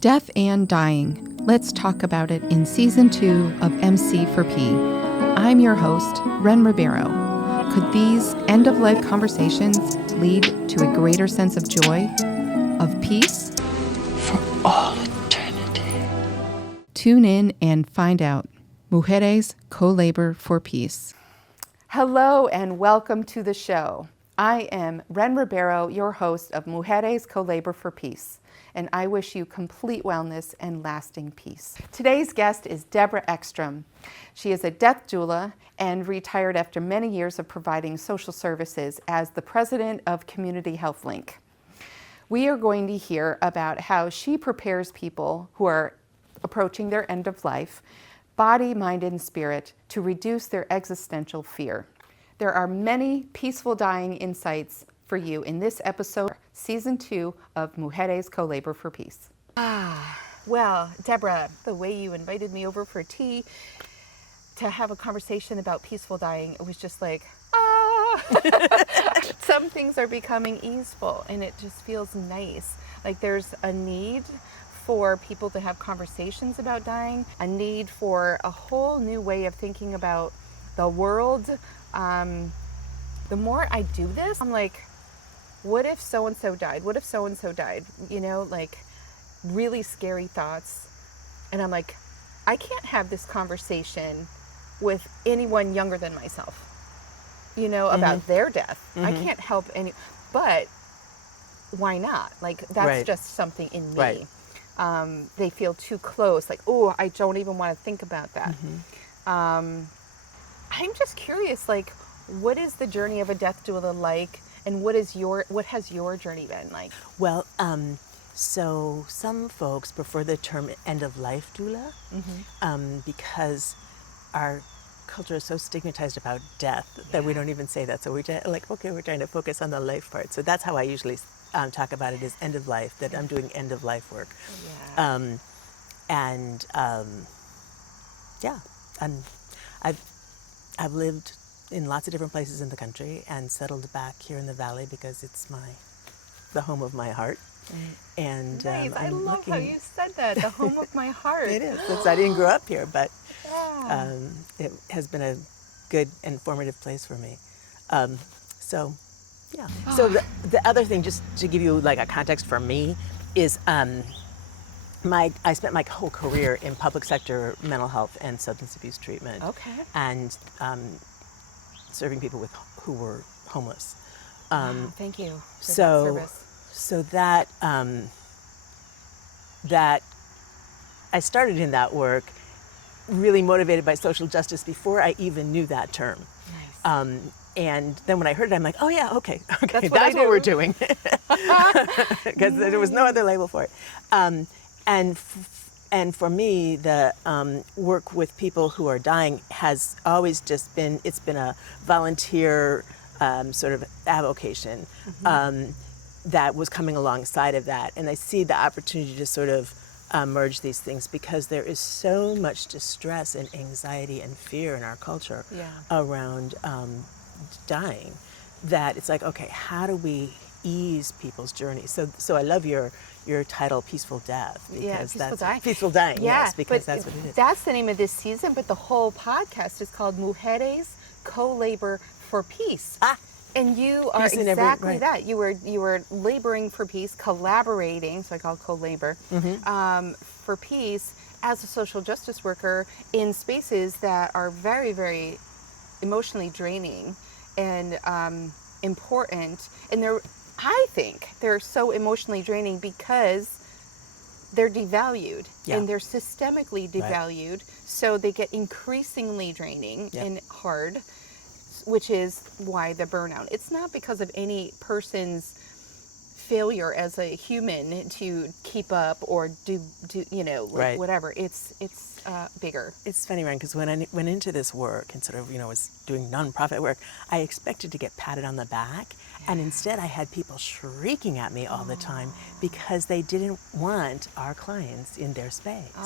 Death and dying. Let's talk about it in Season 2 of MC4P. I'm your host, Wren Ribeiro. Could these end-of-life conversations lead to a greater sense of joy, of peace? For all eternity. Tune in and find out. Mujéres Co-Labor for Peace. Hello and welcome to the show. I am Wren Ribeiro, your host of Mujéres Co-Labor for Peace, and I wish you complete wellness and lasting peace. Today's guest is Deborah Ekstrom. She is a death doula and retired after many years of providing social services as the president of Community Healthlink. We are going to hear about how she prepares people who are approaching their end of life, body, mind, and spirit, to reduce their existential fear. There are many peaceful dying insights for you in this episode, Season 2 of Mujéres Co-Labor for Peace. Well, Deborah, the way you invited me over for tea to have a conversation about peaceful dying, it was just like, Some things are becoming easeful and it just feels nice. Like there's a need for people to have conversations about dying, a need for a whole new way of thinking about the world. The more I do this, I'm like, what if so-and-so died? What if so-and-so died? You know, like really scary thoughts. And I'm like, I can't have this conversation with anyone younger than myself, you know, about their death. I can't help any, but why not? Like, that's just something in me. They feel too close, like, oh, I don't even want to think about that. I'm just curious, like, what is the journey of a death doula like, and what has your journey been like? Well, so some folks prefer the term end-of-life doula because our culture is so stigmatized about death that we don't even say that. So we're like, okay, we're trying to focus on the life part. So that's how I usually talk about it, as end-of-life, that I'm doing end-of-life work. I've lived in lots of different places in the country and settled back here in the Valley because it's the home of my heart. And nice. I love how you said that, the home of my heart. It is. I didn't grow up here, but it has been a good and formative place for me. So the other thing, just to give you like a context for me, is I spent my whole career in public sector mental health and substance abuse treatment. Okay. And serving people who were homeless. Thank you for that service. So that I started in that work really motivated by social justice before I even knew that term. Nice. And then when I heard it, I'm like, oh yeah, okay, That's what we're doing. Because there was no other label for it. And for me, the work with people who are dying has always just been, it's been a volunteer sort of avocation that was coming alongside of that. And I see the opportunity to sort of merge these things because there is so much distress and anxiety and fear in our culture around dying that it's like, okay, how do we ease people's journeys? So I love your title, Peaceful Death, because Peaceful Dying, yes, because that's what it is. That's the name of this season, but the whole podcast is called Mujéres Co-Labor for Peace. And you are exactly that. You were laboring for peace, collaborating, so I call it co-labor, for peace as a social justice worker in spaces that are very, very emotionally draining and important. And I think they're so emotionally draining because they're devalued and they're systemically devalued. So they get increasingly draining and hard, which is why the burnout. It's not because of any person's failure as a human to keep up or do whatever. It's bigger. It's funny, Wren, because when I went into this work and sort of, was doing nonprofit work, I expected to get patted on the back. And instead I had people shrieking at me all the time because they didn't want our clients in their space.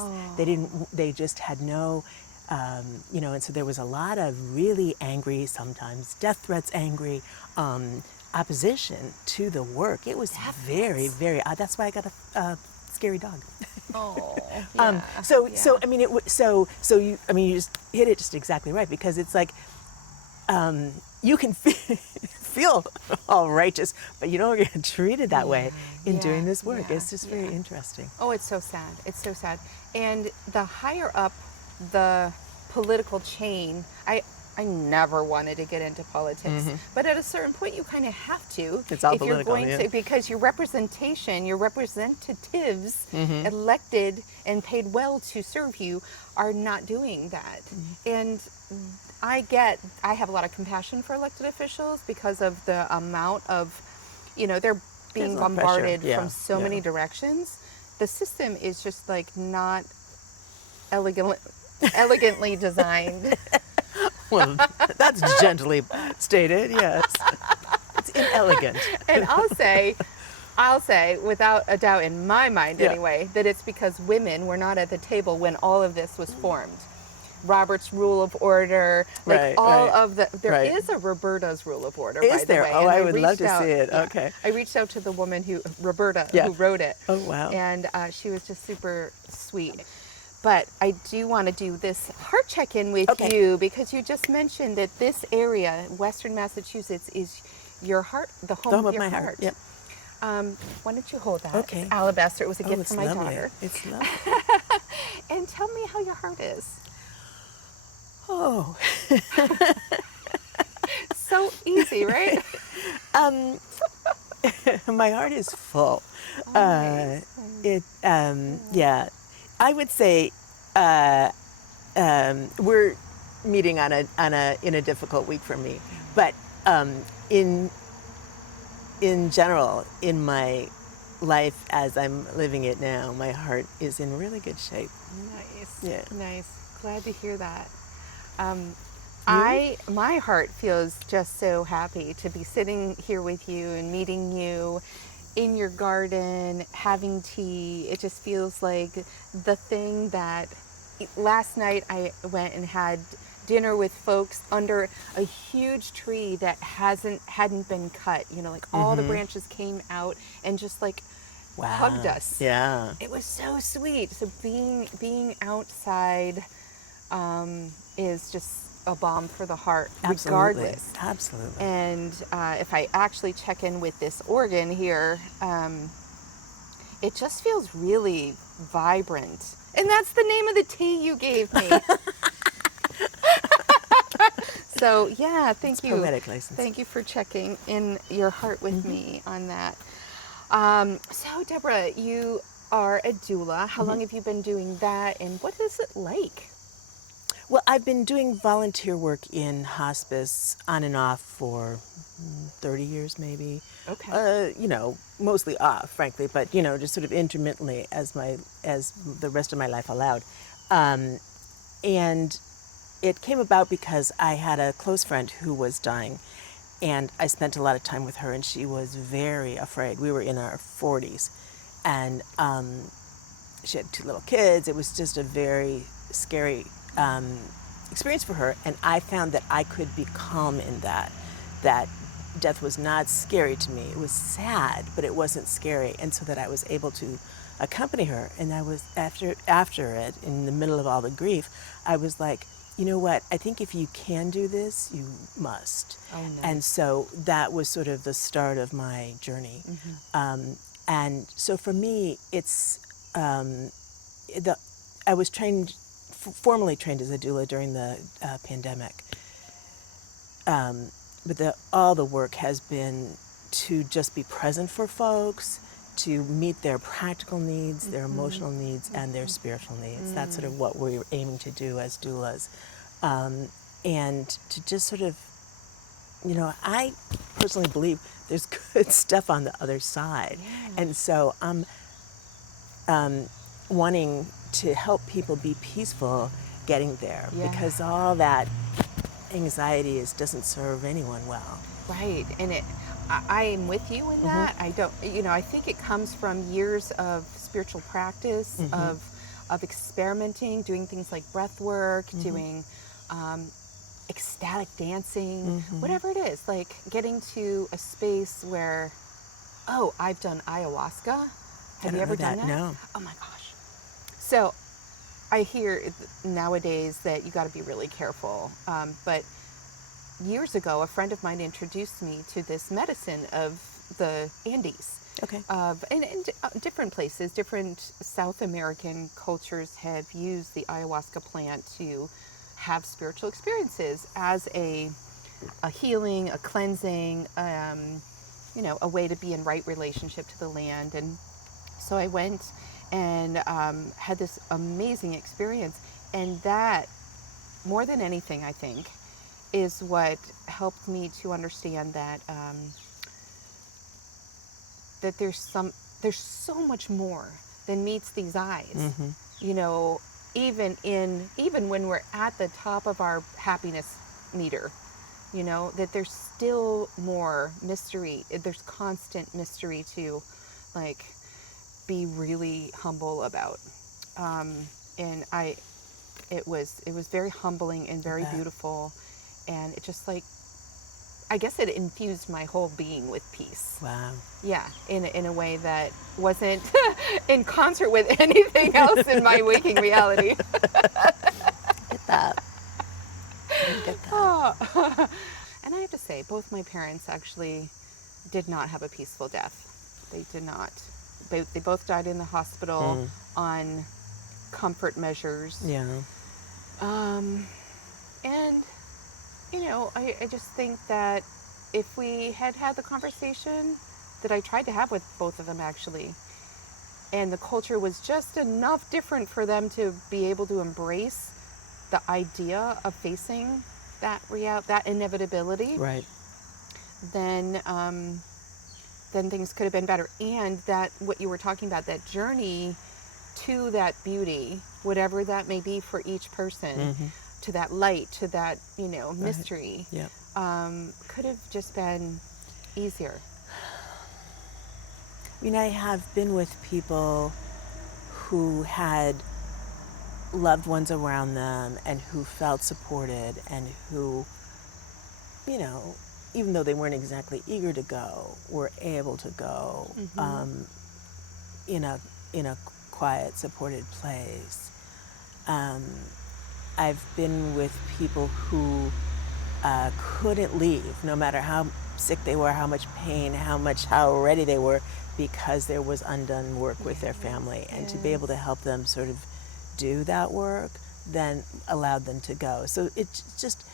They just had no, and so there was a lot of really angry, sometimes death threats, angry, opposition to the work. It was very, very odd. That's why I got a scary dog. Oh, So I mean, you just hit it just exactly right, because it's like you can feel all righteous, but you don't get treated that way in doing this work. It's just very interesting. Oh, it's so sad. It's so sad. And the higher up the political chain, I never wanted to get into politics, but at a certain point you kind of have to. It's all if political, you're going to, because your representation, your representatives elected and paid well to serve you are not doing that. And I have a lot of compassion for elected officials because of the amount of, they're being bombarded from so many directions. The system is just like not elegantly designed. Well, that's gently stated, yes. It's inelegant. And I'll say, without a doubt in my mind anyway, that it's because women were not at the table when all of this was formed. Robert's Rule of Order, there is a Roberta's Rule of Order, by the way. Oh, I would love to see it. Yeah, okay. I reached out to the woman who wrote it. Oh, wow. And she was just super sweet. But I do want to do this heart check-in with you, because you just mentioned that this area, Western Massachusetts, is your heart, the home of your my heart. Yep. Why don't you hold that? Okay. It's alabaster. It was a gift it's from my lovely. daughter. It's lovely. And tell me how your heart is. Oh. So easy, right? My heart is full. Nice. I would say we're meeting in a difficult week for me, but in general, in my life as I'm living it now, my heart is in really good shape. Nice. Yeah. Nice. Glad to hear that. My heart feels just so happy to be sitting here with you and meeting you in your garden, having tea. It just feels like the thing that last night I went and had dinner with folks under a huge tree that hadn't been cut. All the branches came out and just hugged us. Yeah. It was so sweet. So being outside is just a balm for the heart, regardless. Absolutely. And if I actually check in with this organ here, it just feels really vibrant. And that's the name of the tea you gave me. So yeah, thank you. Poetic license. Thank you for checking in your heart with me on that. So Deborah, you are a doula. How long have you been doing that, and what is it like? Well, I've been doing volunteer work in hospice on and off for 30 years maybe. Okay. Mostly off, frankly, but just sort of intermittently as the rest of my life allowed. And it came about because I had a close friend who was dying, and I spent a lot of time with her, and she was very afraid. We were in our 40s, and she had 2 little kids. It was just a very scary experience for her, and I found that I could be calm in that death was not scary to me. It was sad, but it wasn't scary, and so that I was able to accompany her. And I was after it, in the middle of all the grief, I was like, you know what, I think if you can do this, you must. Oh, nice. And so that was sort of the start of my journey. And so for me, it's I was formally trained as a doula during the pandemic. But all the work has been to just be present for folks, to meet their practical needs, their emotional needs, and their spiritual needs. That's sort of what we're aiming to do as doulas. And to just sort of, I personally believe there's good stuff on the other side. Yeah. And so I'm wanting to help people be peaceful getting there, because all that anxiety doesn't serve anyone well. Right, and I am with you in that. I don't, I think it comes from years of spiritual practice, of experimenting, doing things like breath work, doing ecstatic dancing, whatever it is, like getting to a space where, I've done ayahuasca. Have you ever done that? No. Oh my gosh. So I hear nowadays that you got to be really careful. But years ago, a friend of mine introduced me to this medicine of the Andes. Okay. And different places, different South American cultures have used the ayahuasca plant to have spiritual experiences as a healing, a cleansing, a way to be in right relationship to the land. And so I went and had this amazing experience. And that, more than anything, I think, is what helped me to understand that that there's so much more than meets these eyes. Even when we're at the top of our happiness meter, that there's still more mystery. There's constant mystery to be really humble about. And it was very humbling and very beautiful, and it just I guess it infused my whole being with peace. Wow. Yeah, in a way that wasn't in concert with anything else in my waking reality. Get that. I get that. And I have to say, both my parents actually did not have a peaceful death. They did not. They both died in the hospital on comfort measures. Yeah. And I just think that if we had the conversation that I tried to have with both of them, actually, and the culture was just enough different for them to be able to embrace the idea of facing that inevitability, right, then things could have been better. And that what you were talking about, that journey to that beauty, whatever that may be for each person, to that light, to that, mystery, could have just been easier. I mean, I have been with people who had loved ones around them and who felt supported and who, even though they weren't exactly eager to go, were able to go in a quiet, supported place. I've been with people who couldn't leave, no matter how sick they were, how much pain, how ready they were, because there was undone work with their family. And to be able to help them sort of do that work then allowed them to go. So it's just,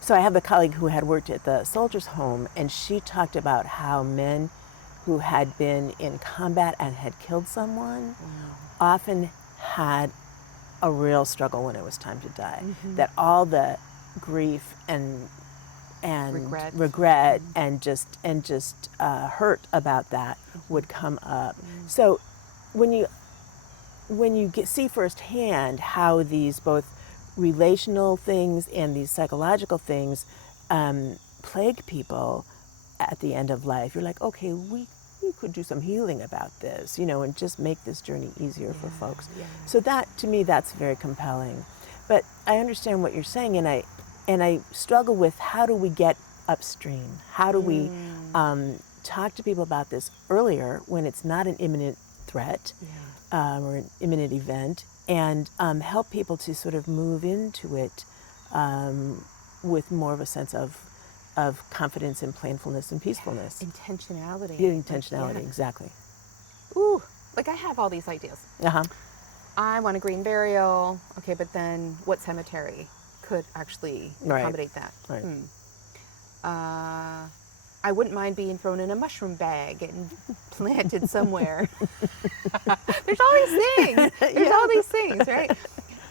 so I have a colleague who had worked at the soldiers' home, and she talked about how men who had been in combat and had killed someone often had a real struggle when it was time to die. That all the grief and regret and just hurt about that would come up. So when you see firsthand how these both relational things and these psychological things plague people at the end of life, you're like, okay, we could do some healing about this, and just make this journey easier for folks. So that, to me, that's very compelling. But I understand what you're saying, and I struggle with, how do we get upstream? How do we talk to people about this earlier when it's not an imminent threat or an imminent event, and help people to sort of move into it with more of a sense of confidence and playfulness and peacefulness. Intentionality. Intentionality, exactly. Ooh, I have all these ideas. I want a green burial. Okay, but then what cemetery could actually accommodate that? Right. I wouldn't mind being thrown in a mushroom bag and planted somewhere. There's all these things. There's all these things, right?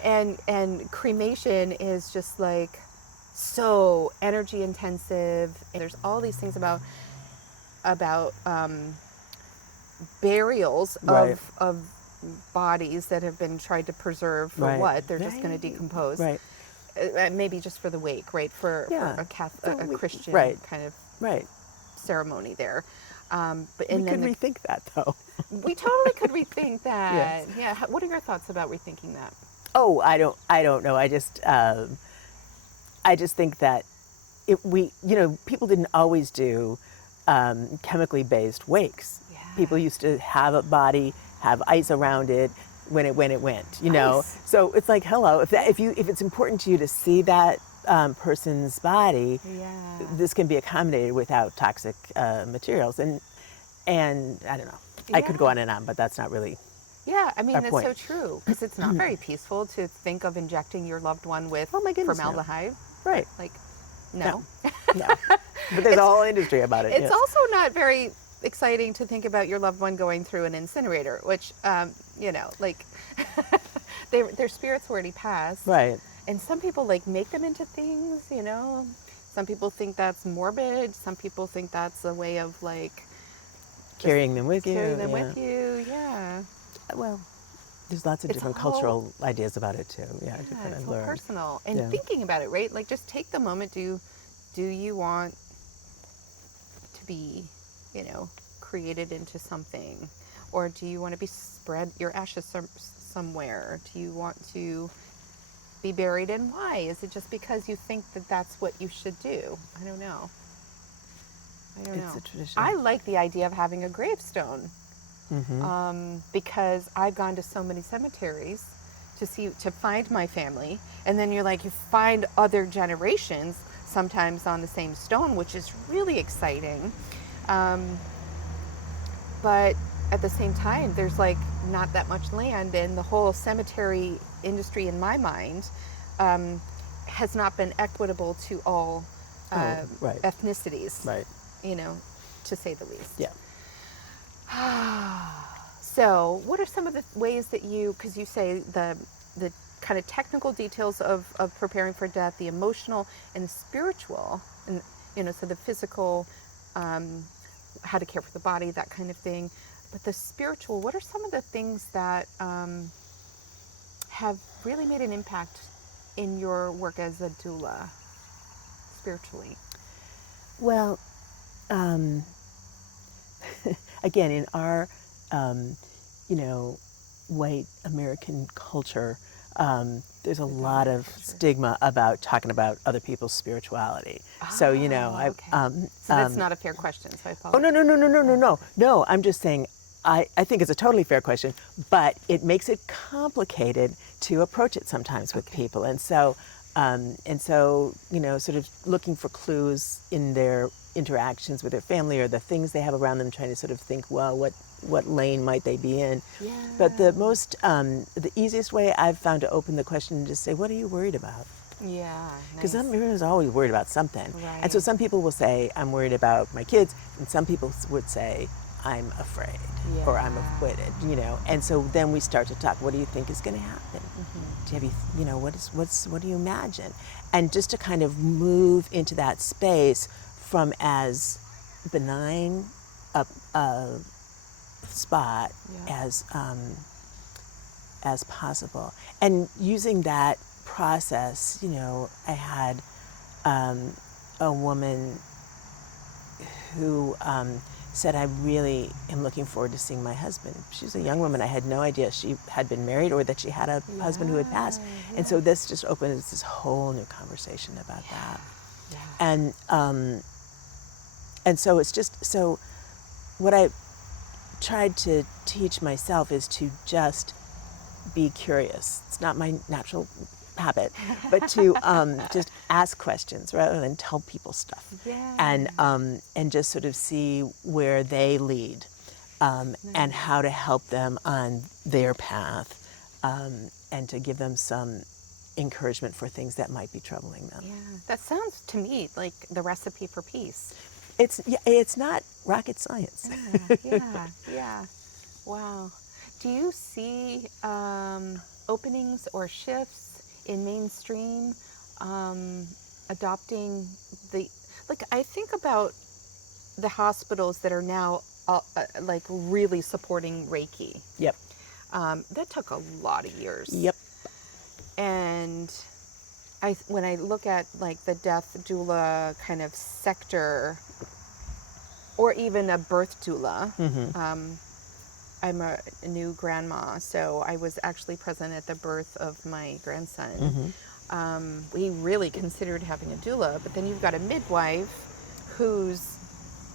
And cremation is just so energy intensive. And there's all these things about burials of bodies that have been tried to preserve for what? They're just going to decompose. Right. Maybe just for the wake, right? For a Christian kind of ceremony there. But we could rethink that, though. We totally could rethink that. Yes. Yeah. What are your thoughts about rethinking that? Oh, I don't know. I just think that people didn't always do chemically based wakes. Yeah. People used to have a body have ice around it when it went, you know. Ice. So it's like, hello, if it's important to you to see that person's body, this can be accommodated without toxic materials. And I don't know, I could go on and on, but that's not really. Yeah, I mean, our that's point. so true, because it's not very peaceful to think of injecting your loved one with Oh my goodness, no. formaldehyde. Right. Like, no. No. But there's a whole industry about it. It's yes. also not very exciting to think about your loved one going through an incinerator, which, you know, like, their spirits already passed. Right. And some people, like, make them into things, you know. Some people think that's morbid. Some people think that's a way of, like, Carrying them with you. carrying them with you. Yeah. Well, there's lots of It's different a whole- cultural ideas about it too. Yeah, Yeah, different it's I've so learned. personal. And Yeah. thinking about it, right? Like, just take the moment. Do you want to be, you know, created into something? Or do you want to be spread your ashes somewhere? Do you want to be buried, and why? Is it just because you think that that's what you should do? I don't know. It's a tradition. I like the idea of having a gravestone. Because I've gone to so many cemeteries to find my family, and then you find other generations sometimes on the same stone, which is really exciting. But at the same time, there's like not that much land, and the whole cemetery industry, in my mind, has not been equitable to all right. ethnicities. Right. You know, to say the least. Yeah. So, what are some of the ways that because you say the kind of technical details of preparing for death, the emotional and the spiritual, and you know, so the physical, how to care for the body, that kind of thing, but the spiritual, what are some of the things that have really made an impact in your work as a doula, spiritually? Well, again, in our, you know, white American culture, there's a lot of stigma about talking about other people's spirituality. So, you know, So that's not a fair question, so I apologize. Oh, no, I'm just saying, I think it's a totally fair question, but it makes it complicated to approach it sometimes with people. And so, you know, sort of looking for clues in their interactions with their family or the things they have around them, trying to sort of think, well, what lane might they be in? Yeah. But the easiest way I've found to open the question is just say, what are you worried about? Yeah, Because nice. everyone's always worried about something. Right. And so some people will say, I'm worried about my kids, and some people would say, I'm afraid, or I'm acquitted, you know. And so then we start to talk, what do you think is going to happen? Do you know, what do you imagine? And just to kind of move into that space from as benign a spot as possible. And using that process, you know, I had a woman who said, I really am looking forward to seeing my husband. She was a young woman. I had no idea she had been married or that she had a husband who had passed. And so this just opens this whole new conversation about that. Yeah. And so it's just, so what I tried to teach myself is to just be curious. It's not my natural habit, but to just ask questions rather than tell people stuff. Yeah. And just sort of see where they lead, and how to help them on their path, and to give them some encouragement for things that might be troubling them. Yeah, that sounds to me like the recipe for peace. It's not rocket science. Yeah. Wow. Do you see openings or shifts in mainstream adopting I think about the hospitals that are now like really supporting Reiki. Yep. That took a lot of years. Yep. And when I look at like the death doula kind of sector, or even a birth doula, I'm a new grandma, so I was actually present at the birth of my grandson. We really considered having a doula, but then you've got a midwife who's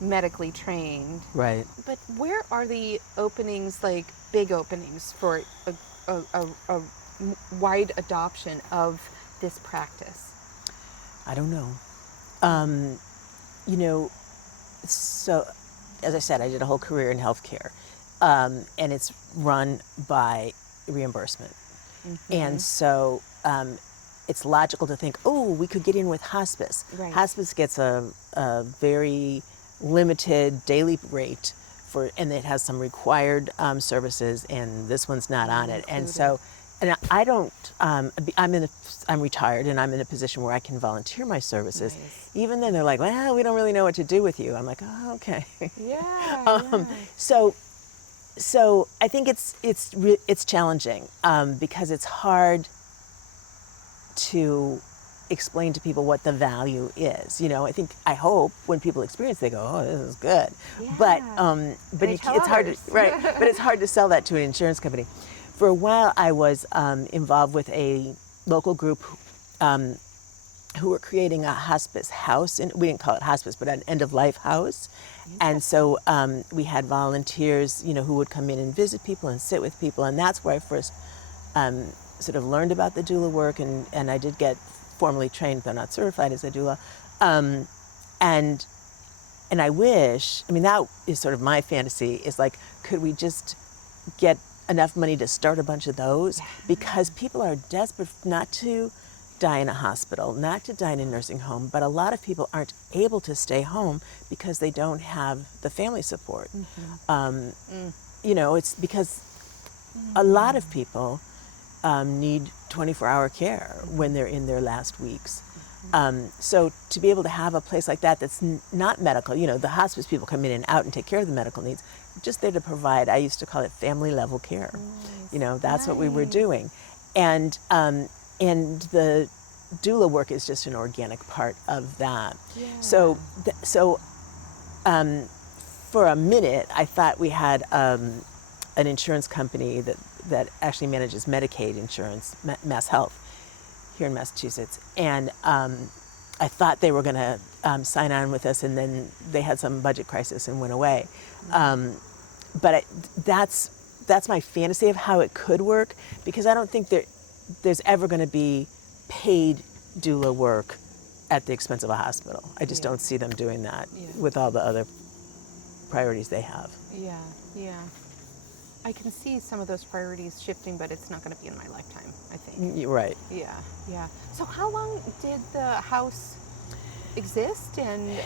medically trained. Right. But where are the openings, like big openings for a wide adoption of this practice? I don't know. You know, so as I said, I did a whole career in healthcare, and it's run by reimbursement. And so it's logical to think, oh, we could get in with hospice. Right. Hospice gets a very limited daily rate and it has some required services, and this one's not on it. And so, and I don't, I'm retired and I'm in a position where I can volunteer my services. Nice. Even then they're like, well, we don't really know what to do with you. I'm like, oh, okay. Yeah. So I think it's challenging because it's hard to explain to people what the value is. You know, I hope when people experience, they go, "Oh, this is good." Yeah. But It's hard to but it's hard to sell that to an insurance company. For a while, I was involved with a local group who were creating a hospice house, and we didn't call it hospice, but an end-of-life house. And so we had volunteers, you know, who would come in and visit people and sit with people, and that's where I first sort of learned about the doula work, and I did get formally trained, though not certified as a doula. And I wish, I mean, that is sort of my fantasy, is like, could we just get enough money to start a bunch of those? Because people are desperate not to die in a hospital, not to die in a nursing home, but a lot of people aren't able to stay home because they don't have the family support. You know, it's because a lot of people need 24-hour care when they're in their last weeks. So to be able to have a place like that that's not medical, you know, the hospice people come in and out and take care of the medical needs, just there to provide, I used to call it family level care. Nice. You know, that's what we were doing. And the doula work is just an organic part of that. Yeah. So for a minute, I thought we had an insurance company that actually manages Medicaid insurance, Mass Health, here in Massachusetts. And I thought they were going to sign on with us, and then they had some budget crisis and went away. But that's my fantasy of how it could work, because I don't think there's ever going to be paid doula work at the expense of a hospital. I just don't see them doing that with all the other priorities they have. Yeah, yeah. I can see some of those priorities shifting, but it's not going to be in my lifetime, I think. You're right. Yeah, yeah. So how long did the house exist? And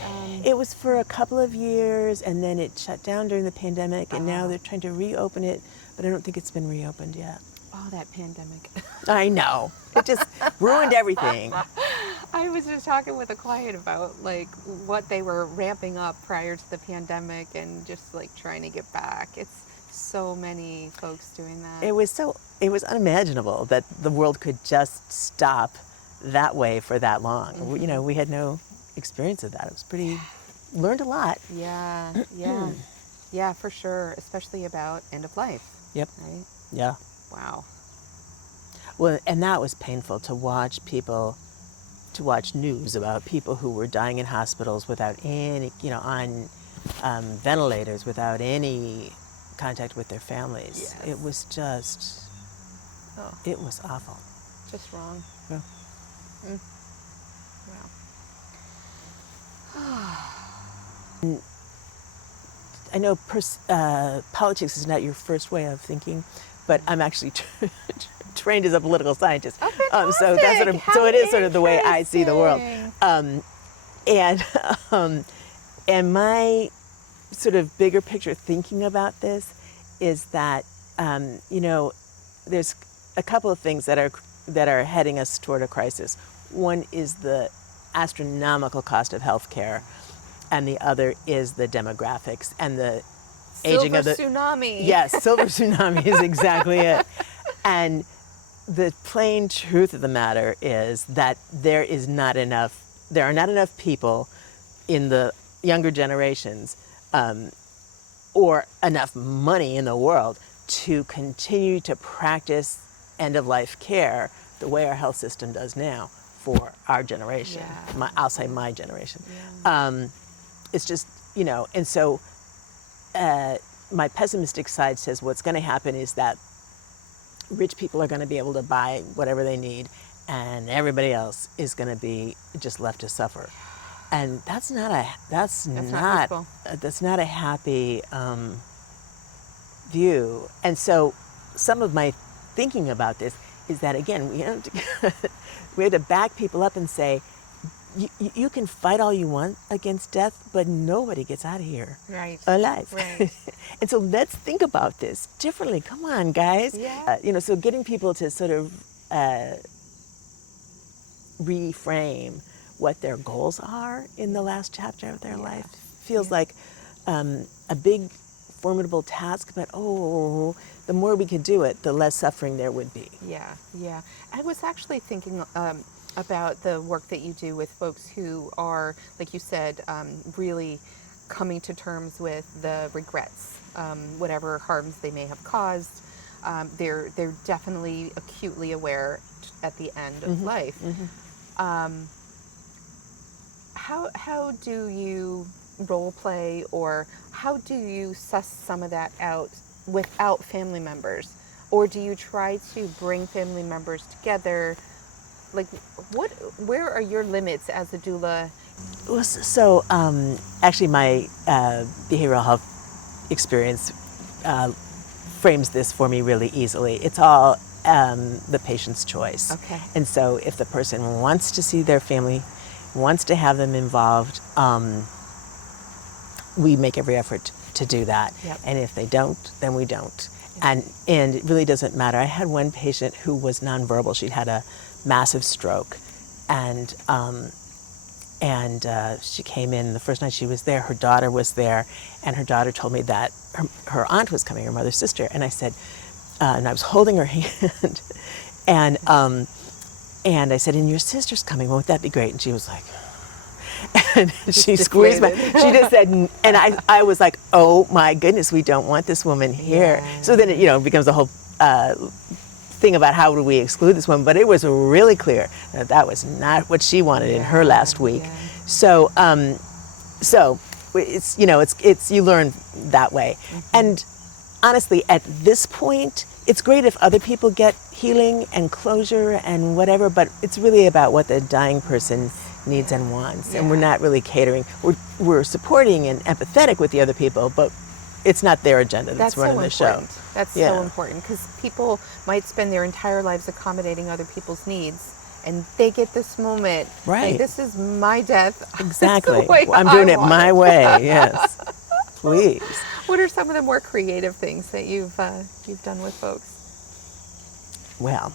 it was for a couple of years, and then it shut down during the pandemic, and now they're trying to reopen it, but I don't think it's been reopened yet. Oh, that pandemic. I know. It just ruined everything. I was just talking with a client about like what they were ramping up prior to the pandemic and just like trying to get back. It's so many folks doing that. It was unimaginable that the world could just stop that way for that long. You know, we had no experience of that. It was learned a lot. Yeah, yeah. Yeah, for sure, especially about end of life. Yep. Right? Yeah. Wow. Well, and that was painful to watch news about people who were dying in hospitals without any, you know, on ventilators, without any contact with their families. Yes. It was just, it was awful. Just wrong. Yeah. Wow. I know politics is not your first way of thinking, but I'm actually trained as a political scientist. Oh, so that's sort of, so it is sort of the way I see the world. And my sort of bigger picture thinking about this is that you know, there's a couple of things that are heading us toward a crisis. One is the astronomical cost of healthcare, and the other is the demographics and the aging of the tsunami. Yes, silver tsunami is exactly it. And the plain truth of the matter is that there are not enough people in the younger generations or enough money in the world to continue to practice end-of-life care the way our health system does now for our generation. Yeah. I'll say my generation. Yeah. It's just, and so my pessimistic side says what's going to happen is that rich people are going to be able to buy whatever they need, and everybody else is going to be just left to suffer. And that's not a happy view. And so some of my thinking about this is that, again, we have to back people up and say, you can fight all you want against death, but nobody gets out of here alive. Right. And so let's think about this differently. Come on, guys. Yeah. So getting people to sort of reframe what their goals are in the last chapter of their life feels like a big, formidable task, but the more we could do it, the less suffering there would be. Yeah. I was actually thinking about the work that you do with folks who are, like you said, really coming to terms with the regrets, whatever harms they may have caused. They're definitely acutely aware at the end of life. How do you role play, or how do you suss some of that out without family members? Or do you try to bring family members together? Like, where are your limits as a doula? So, actually, my behavioral health experience frames this for me really easily. It's all the patient's choice. Okay. And so, if the person wants to see their family, wants to have them involved, we make every effort to do that. Yep. And if they don't, then we don't. And it really doesn't matter. I had one patient who was nonverbal. She'd had a massive stroke, and she came in the first night she was there. Her daughter was there, and her daughter told me that her aunt was coming, her mother's sister. And I said, and I was holding her hand, and I said, "And your sister's coming. Won't that be great?" And she was like, and she squeezed my. She just said, and I was like, "Oh my goodness, we don't want this woman here." Yeah. So then it becomes a whole thing about how do we exclude this woman, but it was really clear that that was not what she wanted in her last week. Yeah. So it's it's you learn that way. And honestly, at this point, it's great if other people get healing and closure and whatever, but it's really about what the dying person needs and wants, and we're not really catering. We're supporting and empathetic with the other people, but it's not their agenda that's running the show. That's so important, because people might spend their entire lives accommodating other people's needs, and they get this moment. Right. Like, this is my death. Exactly. Way I'm doing it my way. Yes. Please. What are some of the more creative things that you've done with folks? Well,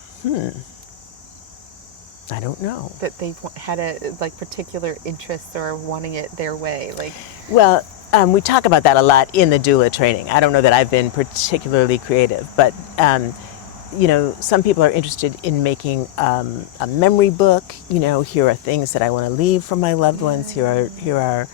I don't know. That they've had a particular interest or wanting it their way, like. Well, we talk about that a lot in the doula training. I don't know that I've been particularly creative, but some people are interested in making a memory book. Here are things that I want to leave for my loved ones. Here are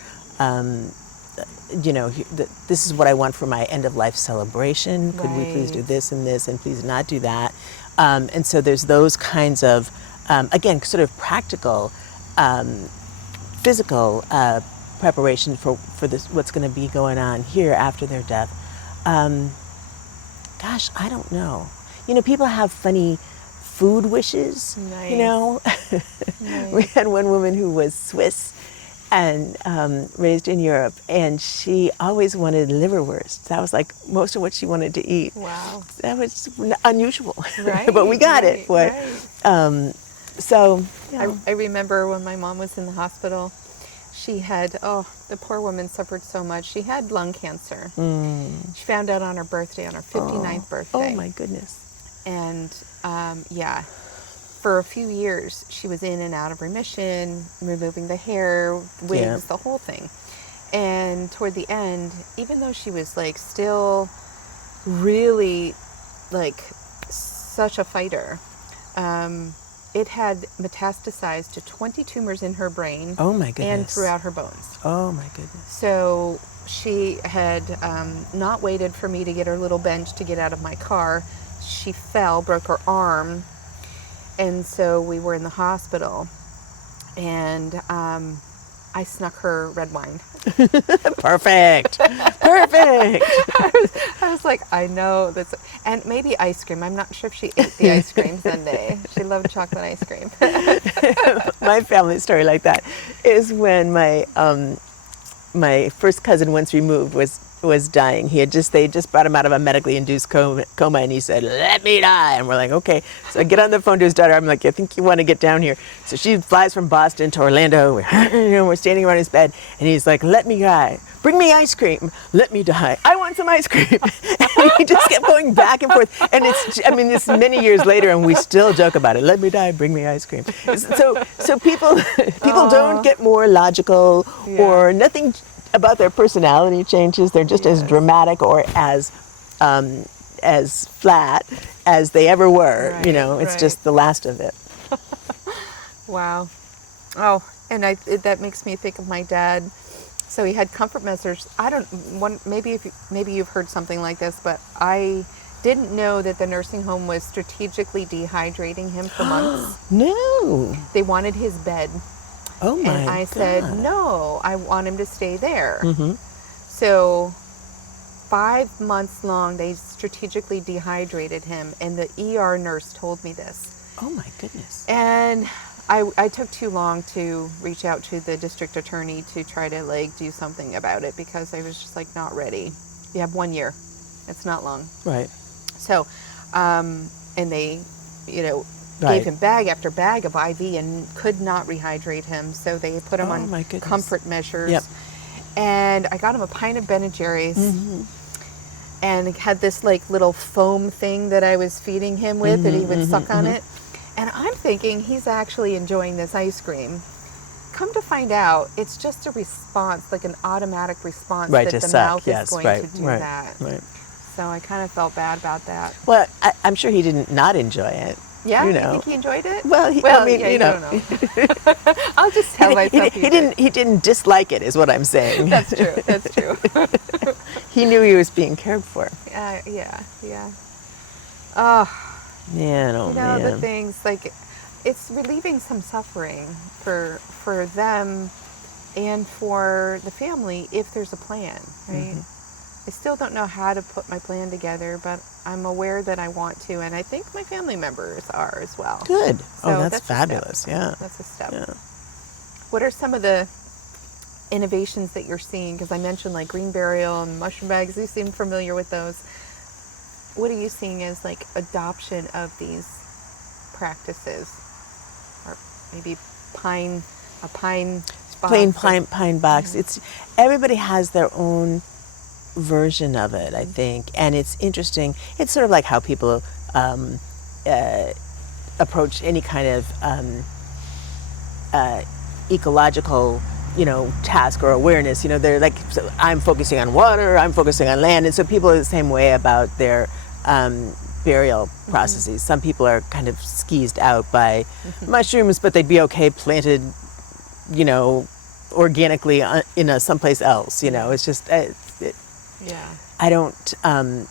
this is what I want for my end of life celebration. Could we please do this and please not do that? And so there's those kinds of, again, sort of practical, physical preparation for this, what's going to be going on here after their death. Gosh, I don't know. People have funny food wishes. Nice. Nice. We had one woman who was Swiss and raised in Europe, and she always wanted liverwurst. That was like most of what she wanted to eat. Wow. That was unusual, right? But we got it. But so I remember when my mom was in the hospital. She had, the poor woman suffered so much. She had lung cancer. She found out on her birthday, on her 59th birthday. Oh my goodness. And for a few years, she was in and out of remission, removing the hair, wigs, the whole thing. And toward the end, even though she was still really such a fighter, it had metastasized to 20 tumors in her brain. Oh my goodness. And throughout her bones. Oh my goodness. So she had not waited for me to get her little bench to get out of my car. She fell, broke her arm, and so we were in the hospital. And I snuck her red wine. Perfect. Perfect. I was like, I know that's, and maybe ice cream. I'm not sure if she ate the ice cream Sunday. She loved chocolate ice cream. My family story like that is when my first cousin, once removed, was dying. They just brought him out of a medically induced coma, and he said, "Let me die." And we're like, okay. So I get on the phone to his daughter. I'm like, I think you want to get down here. So she flies from Boston to Orlando. We're standing around his bed, and he's like, "Let me die. Bring me ice cream. Let me die. I want some ice cream." And he just kept going back and forth. And it's many years later, and we still joke about it. Let me die. Bring me ice cream. So people don't get more logical or nothing about their personality changes. They're just as dramatic or as flat as they ever were. Right, It's just the last of it. Wow. Oh, and that makes me think of my dad. So he had comfort measures. Maybe you've heard something like this, but I didn't know that the nursing home was strategically dehydrating him for months. No. They wanted his bed. Oh my And I God. said, no, I want him to stay there. Mm-hmm. So 5 months long, they strategically dehydrated him, and the ER nurse told me this. Oh my goodness. And I took too long to reach out to the district attorney to try to do something about it, because I was just not ready. You have 1 year. It's not long. Right. So, and they, Right. gave him bag after bag of IV and could not rehydrate him. So they put him on my goodness. comfort measures. Yep. And I got him a pint of Ben & Jerry's. Mm-hmm. And had this little foam thing that I was feeding him with that he would suck on it. And I'm thinking he's actually enjoying this ice cream. Come to find out, it's just a response, an automatic response that the mouth is going to do that. Right. So I kind of felt bad about that. Well, I'm sure he didn't not enjoy it. Yeah, you think he enjoyed it? Well, you don't know. I'll just tell myself he didn't dislike it, is what I'm saying. That's true. That's true. He knew he was being cared for. Yeah. Oh, man. The things it's relieving some suffering for them and for the family if there's a plan, right? I still don't know how to put my plan together, but I'm aware that I want to, and I think my family members are as well. Good. So that's fabulous. Yeah. That's a step. Yeah. What are some of the innovations that you're seeing? Because I mentioned green burial and mushroom bags. You seem familiar with those. What are you seeing as adoption of these practices, or maybe a pine box? Plain pine box. It's everybody has their own version of it, I think, and it's interesting. It's sort of like how people approach any kind of ecological, task or awareness. They're so I'm focusing on water, I'm focusing on land, and so people are the same way about their burial processes. Some people are kind of skeezed out by mushrooms, but they'd be okay planted, organically in someplace else. It's just. Yeah. I don't, and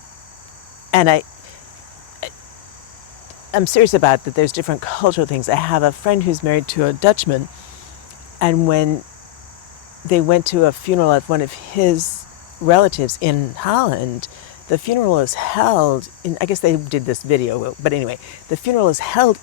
I'm serious about that. There's different cultural things. I have a friend who's married to a Dutchman, and when they went to a funeral of one of his relatives in Holland, the funeral is held in, I guess they did this video, but anyway, the funeral is held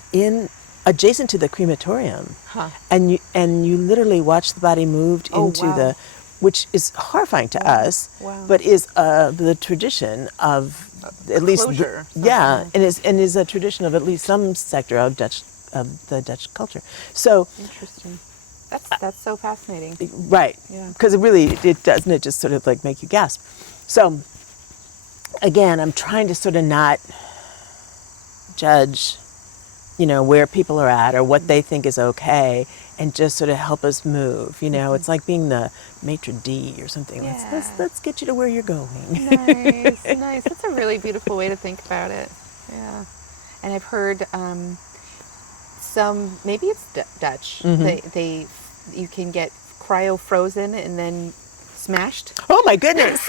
adjacent to the crematorium. Huh. And you literally watch the body moved into wow. which is horrifying to us, but is the tradition of at least and is a tradition of at least some sector of the Dutch culture. So interesting. That's so fascinating. Right. Yeah. Because it doesn't just sort of make you gasp. So again, I'm trying to sort of not judge, where people are at or what they think is okay, and just sort of help us move. It's like being the maitre d' or something. Yeah. Let's get you to where you're going. Nice. That's a really beautiful way to think about it. Yeah. And I've heard maybe it's Dutch. You can get cryo frozen and then smashed. Oh my goodness!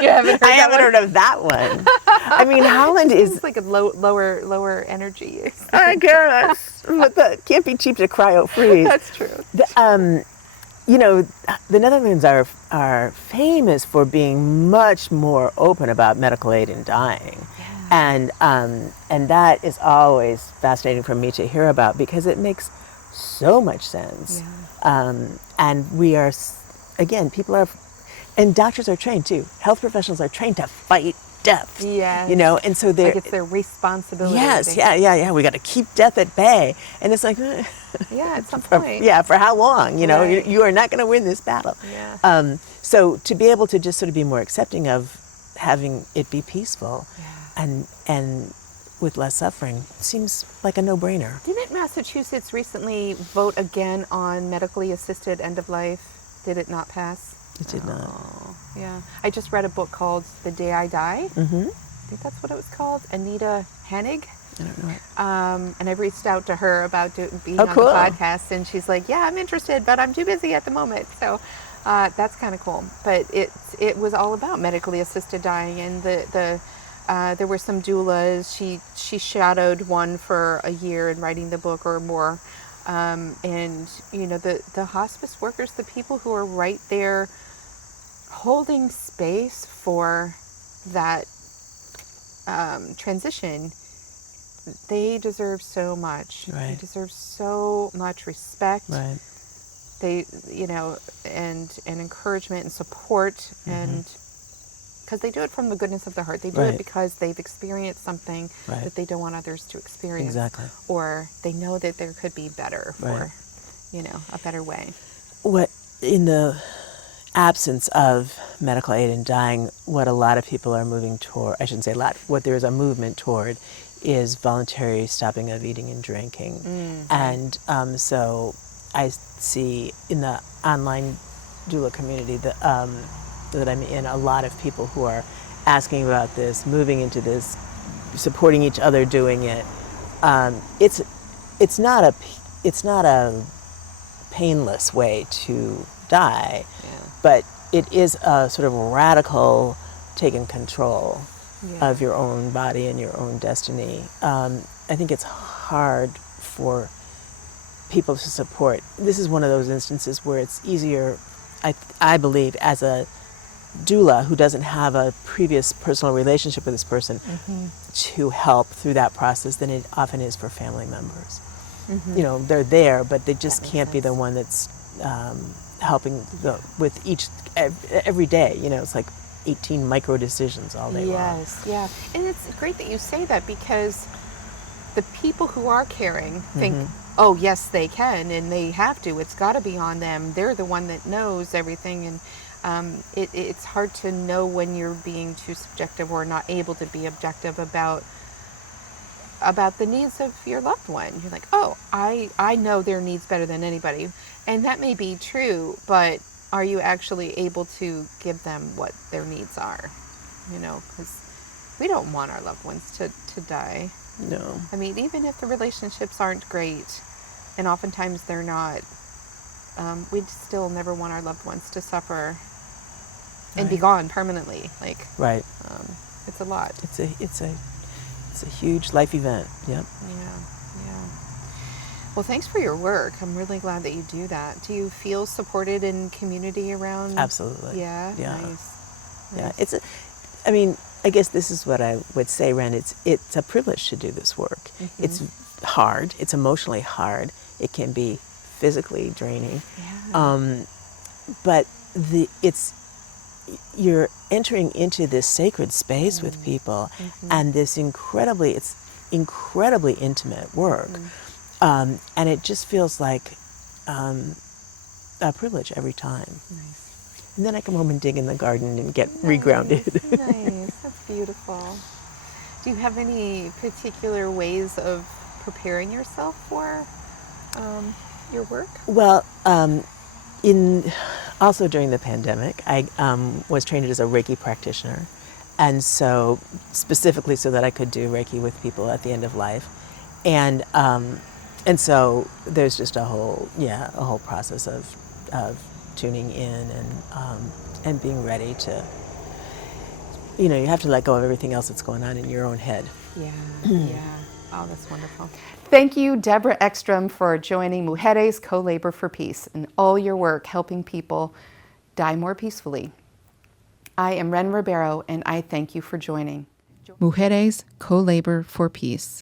You haven't heard I haven't heard of that one. I mean, Holland is a lower energy. I guess, but that can't be cheap to cryo freeze. That's true. the Netherlands are famous for being much more open about medical aid in dying. Yeah. And that is always fascinating for me to hear about because it makes so much sense. Yeah. And we are, again, and doctors are trained too. Health professionals are trained to fight death. Yes. And so they're... Like it's their responsibility. Yes, yeah. We got to keep death at bay. And it's like... Yeah, at some point. For how long? Right. You are not going to win this battle. Yeah. So to be able to just sort of be more accepting of having it be peaceful and with less suffering seems like a no-brainer. Didn't Massachusetts recently vote again on medically assisted end of life? Did it not pass? It did not. Yeah. I just read a book called The Day I Die. Mm-hmm. I think that's what it was called. Anita Hennig. I don't know. And I reached out to her about being on the podcast, and she's like, "Yeah, I'm interested, but I'm too busy at the moment." So that's kind of cool. But it was all about medically assisted dying, and there were some doulas. She shadowed one for a year in writing the book or more, and the hospice workers, the people who are right there, holding space for that transition. They deserve so much. Right. They deserve so much respect. Right. They, and encouragement and support, mm-hmm. and because they do it from the goodness of their heart. They do it because they've experienced something that they don't want others to experience. Exactly. Or they know that there could be better, or, a better way. What, in the absence of medical aid in dying, what a lot of people are moving toward, I shouldn't say a lot, what there is a movement toward is voluntary stopping of eating and drinking. Mm-hmm. And so I see in the online doula community that I'm in, a lot of people who are asking about this, moving into this, supporting each other doing it. It's not a painless way to die, but it is a sort of radical taking control of your own body and your own destiny. I think it's hard for people to support. This is one of those instances where it's easier, I believe, as a doula who doesn't have a previous personal relationship with this person, mm-hmm. to help through that process than it often is for family members. Mm-hmm. They're there, but they just can't be the one that's helping with every day. It's like 18 micro decisions all day long. Yes, yeah. And it's great that you say that, because the people who are caring think, mm-hmm. oh, yes, they can and they have to. It's got to be on them. They're the one that knows everything. And it's hard to know when you're being too subjective or not able to be objective about the needs of your loved one. You're like, oh, I know their needs better than anybody. And that may be true, but are you actually able to give them what their needs are? Because we don't want our loved ones to die. No. I mean, even if the relationships aren't great, and oftentimes they're not, we'd still never want our loved ones to suffer and be gone permanently. Right. It's a lot. It's a huge life event. Yep. Yeah. Well, thanks for your work. I'm really glad that you do that. Do you feel supported in community around? Absolutely. Yeah. Yeah. Nice. Yeah. I guess this is what I would say, Wren. It's a privilege to do this work. Mm-hmm. It's hard. It's emotionally hard. It can be physically draining. Yeah. But you're entering into this sacred space mm-hmm. with people, mm-hmm. and it's incredibly intimate work. Mm-hmm. And it just feels like a privilege every time. Nice. And then I come home and dig in the garden and get regrounded. Nice. That's beautiful. Do you have any particular ways of preparing yourself for your work? Well, also during the pandemic, I was trained as a Reiki practitioner, and so specifically so that I could do Reiki with people at the end of life, and so there's just a whole process of tuning in and being ready to, you have to let go of everything else that's going on in your own head. Yeah, yeah. Oh, that's wonderful. Thank you, Deborah Ekstrom, for joining Mujéres Co-Labor for Peace and all your work helping people die more peacefully. I am Wren Ribeiro, and I thank you for joining Mujéres Co-Labor for Peace.